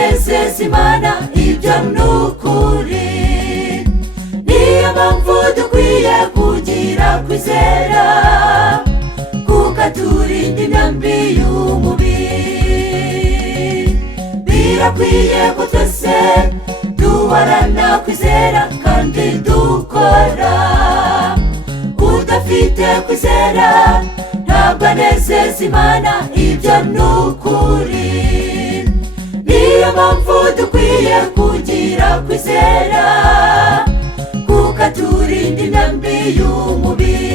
anezeza Imana, ibyo n'ukuri. Niyo mpamvu dukwiye kugira kwizera, kuko aturinda imyambi y'umubiri. Birakwiye ko twese duhorana kwizera kandi dukora. Udafite kwizera ntabwo anezeza Imana, ibyo n'ukuri. Niyo mpamvu dukwiye kugira kwizera, kuko aturinda imyambi y'umubiri.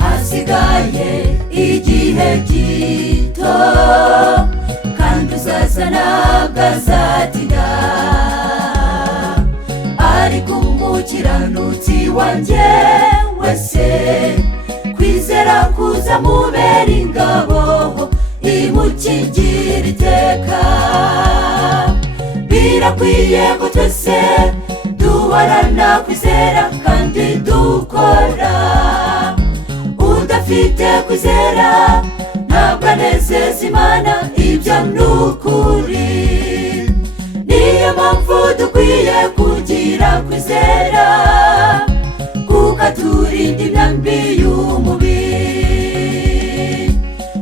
Hasigaye igihe gito kandi uzazana bwazatinda, ariko umukiranutsi wanjye wese kwizera kuzamubera ingabo imukingira iteka. Birakwiye ko twese duhorana kwizera kandi dukora. Udafite kwizera ntabwo anezeza Imana, ibyo n'ukuri. Niyo mpamvu dukwiye kugira kwizera, kuko aturinda imyambi y'umubiri.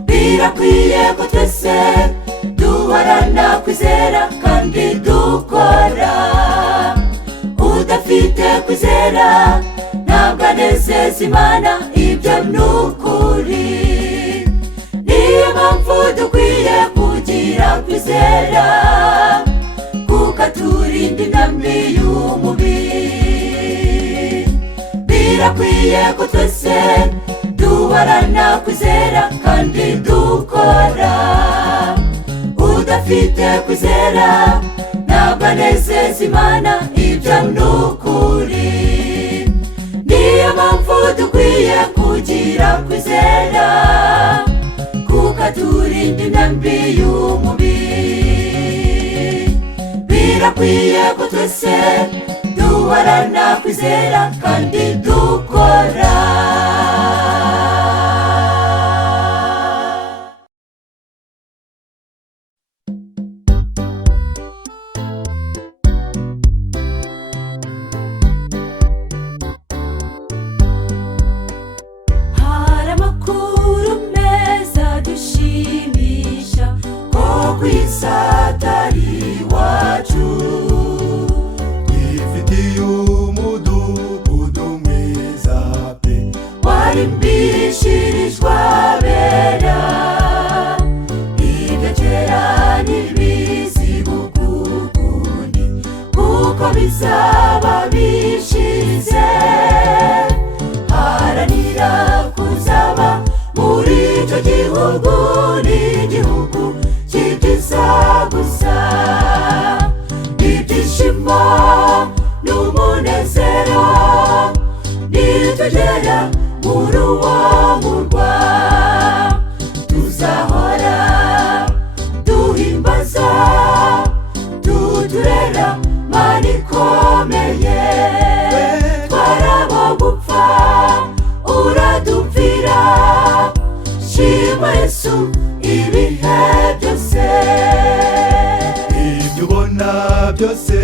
Birakwiye ko twese duhorana kwizera kandi dukora. Udafite kwizera ntabwo anezeza Imana, ibyo n'ukuri. Niyo mpamvu dukwiye kugira kwizera, kuko aturinda imyambi y'umubiri. Birakwiye ko twese duhorana kwizera kandi dukora. Udafite kwizera ntabwo anezeza Imana, ibyo n'ukuri. Niyo mpamvu dukwiye kugira kwizera, kuko aturinda imyambi y'umubiri. Birakwiye ko twese duhorana kwizera kandi dukora. Atari wacu twifitiye umudugudu mwiza pe, warimbishirijwe abera. Ibyo kera ntibizibuka ukundi, kuko bizaba bishize. Haranira kuzaba muri icyo gihugu, n'igihugu cy'ibyiza gusa. Ibyishimo n'umunezero nitugera muri uwo murwa, tuzahora duhimbaza tuturera Mana ikomeye. Twarabo gupfa uradupfira, shima Yesu ibihe byose. Ibyo ubona byose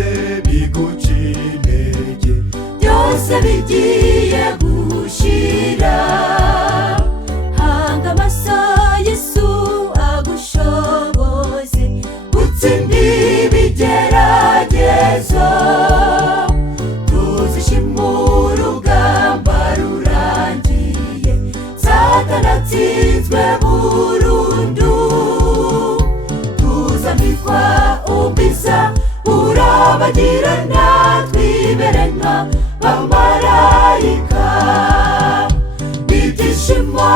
biguca intege, byose bigiye gushira. Hanga amaso Yesu agushoboze gutsinda ibigeragezo. Tuzishima urugamba rurangiye, Satani atsinzwe burundu. Tuzambikwa ubwiza burabagirana, twibere nka bamarayika. Ibyishimo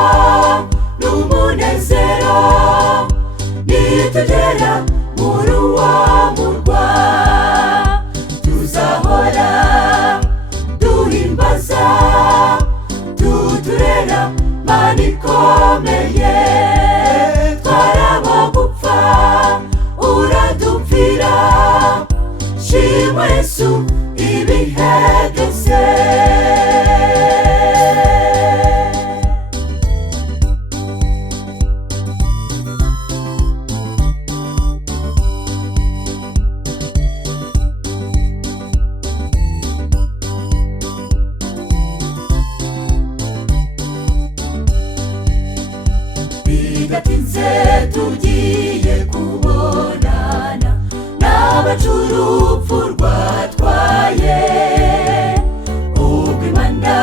n'umunezero nitugera muri uwo murwa, tuzahora duhimbaza tuturera Mana ikomeye twaraba gupfa uradupfira shimwa Yesu ibihe byose bidatinze tugiye kubonana n'abacu urupfu rwatwaye ubwo impanda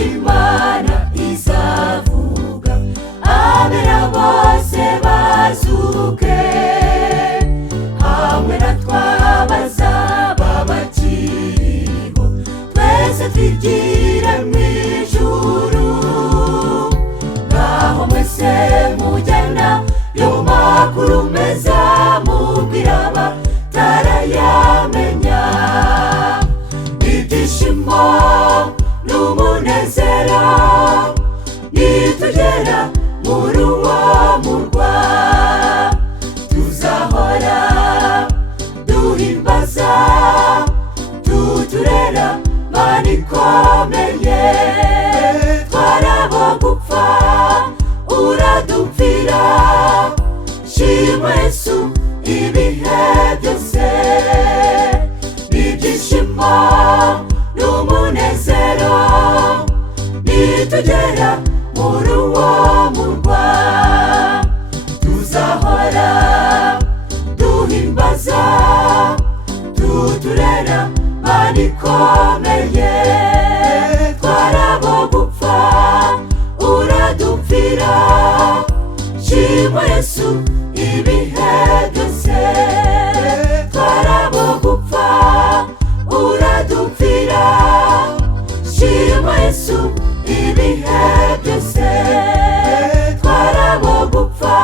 y'Imana izavuga abera bose bazuke hamwe na twabazaba bakiriho twese twigire mu ijuru ngaho mwese mujyana yo makuru meza mubwira abatarayamenya ibyishimo n'umunezero nitugera muri uwo murwa tuzahora duhimbaza tuturera Mana ikomeye twaraba gupfa uradupfira shimwa Yesu ibihe byose n'ibyishimo n'umunezero nitugera muri uwo murwa tuzahora duhimbaza tuturera Mana ikomeye twaraba gupfa uradupfira shimwa Yesu ibihe byose twaraba gupfa uradupfira shimwa Yesu ibihe byose twaraba gupfa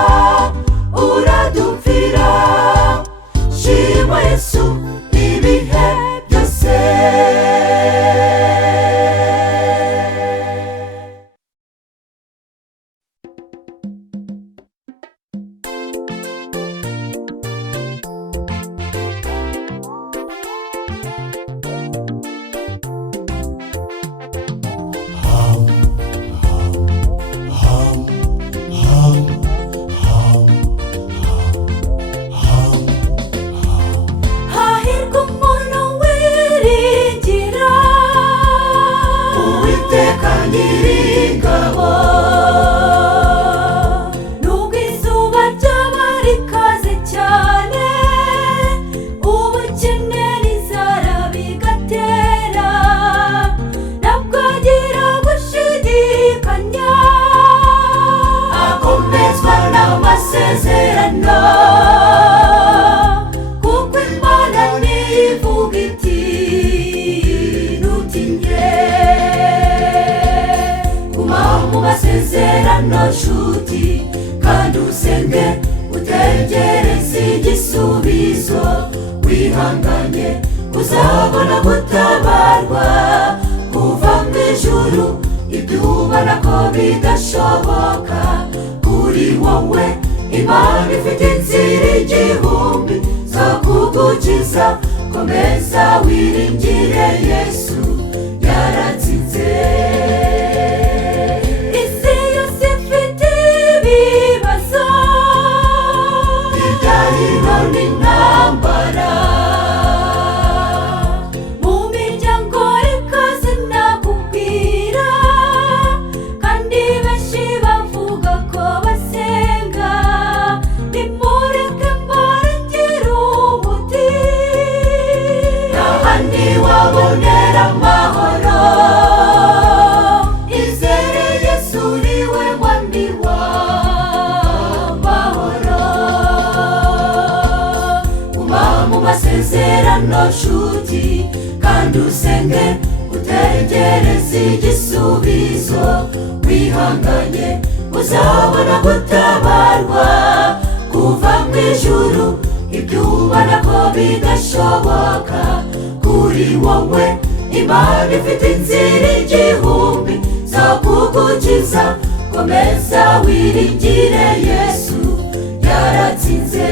uradupfira shimwa Yesu ibihe byose hahirwa umuntu wiringira Uwiteka Nyiringabo nubwo izuba ryaba rikaze cyane ubukene n'inzara bigatera ntabwo agira gushidikanya akomezwa n'amasezerano kuko Imana nivuga iti ntutinye guma mu masezerano nshuti kandi usenge utegereze igisubizo wihanganye uzabona gutabarwa kuva mu ijuru ibyo ubona ko bidashoboka kuri wowe Imana ifite inzira igihumbi zo kugukiza komeza wiringire Yesu yaratsinze isi yose ifite ibibazo ibyariro n'intambara mu miryango ikaze nakubwira kandi benshi bavuga ko basenga nimureke mbarengere umuti n'ahandi wabonera amahoro izere Yesu niwe mwami w'amahoro guma mu masezerano nshuti kandi usenge utegereze igisubizo wihanganye uzabona gutabarwa kuva mu ijuru ibyo ubona ko bidashoboka kuri wowe Imana ifite inzira igihumbi zo kugukiza. Komeza wiringire Yesu yaratsinze.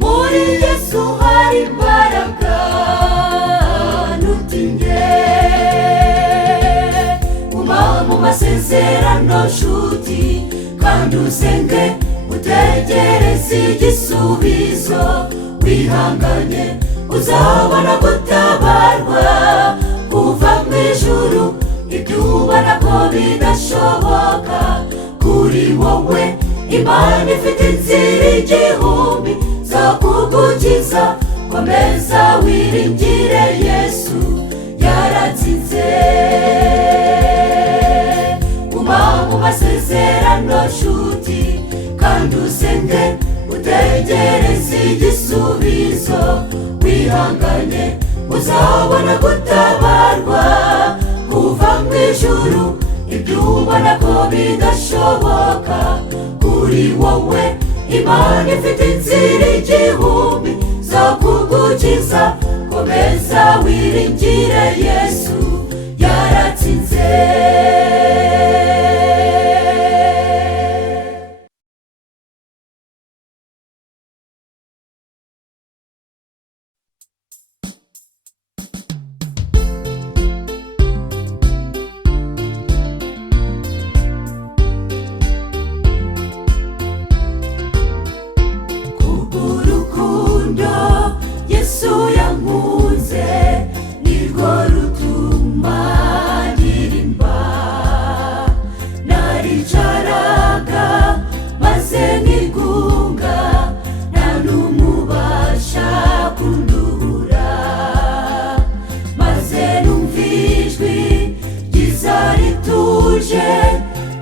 Muri Yesu hari imbaraga, ntutinye. Guma mu masezerano nshuti, kandi usenge utegereze igisubizo. Wihanganye uzabona gutabarwa kuva mu ijuru. Ibyo ubona ko bidashoboka kuri wowe, Imana ifite inzira igihumbi zo kugukiza. Komeza wiringire Yesu yaratsinze. Guma mu masezerano nshuti, kandi usenge utegereze igisubizo. Wihanganye uzabona gutabarwa kuva mu ijuru. Ibyo ubona ko bidashoboka kuri wowe, Imana ifite inzira igihumbi zo kugukiza. Komeza wiringire Yesu yaratsinze.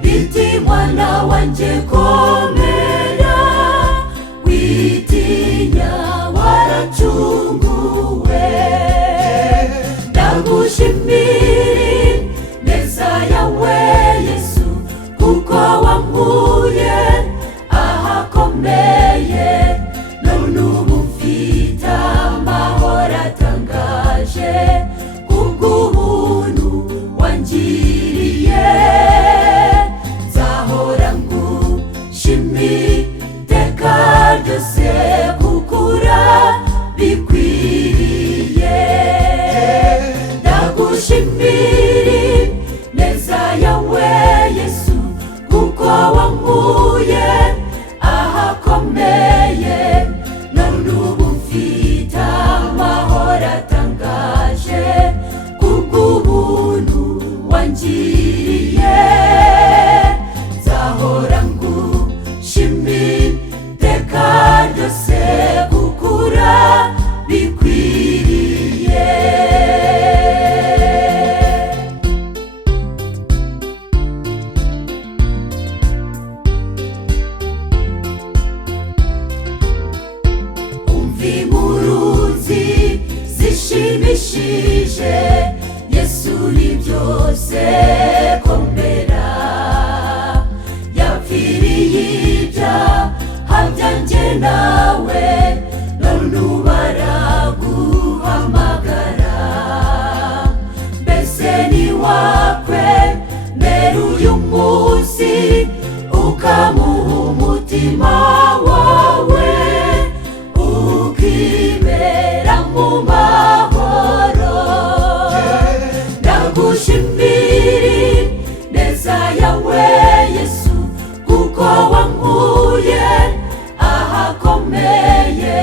Biti mwana wanje komera, witinya waracunguwe. Ndagushimira neza yawe Yesu, kuko wankuye ahakomeye. None ubu mfite amahoro atangaje kubw'ubuntu wangiriye. Nzahora ngushimira iteka ryose, kukura bikwiriye. Ndagushimira neza yawe Yesu, kuko wankuye ahakomeye. None ubu mfite amahoro atangaje kubw'ubuntu wangiriye. Nzahora ngushimira iteka ryose, kukura bikwiriye. Umva impuruzi zishimishije, Yesu ni byose komera. Yapfiriye ibyaha byanjye nawe, none ubu araguhamagara. Mbese ntiwakwemera uyu munsi ukamuha umutima wawe, ukibera mu mahoro? Ndagushimira neza yawe Yesu, kuko wankuye ahakomeye.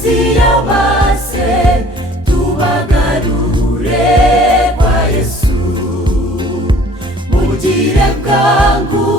munsi y'abase tubagarure kwa Yesu. Mugire bwangu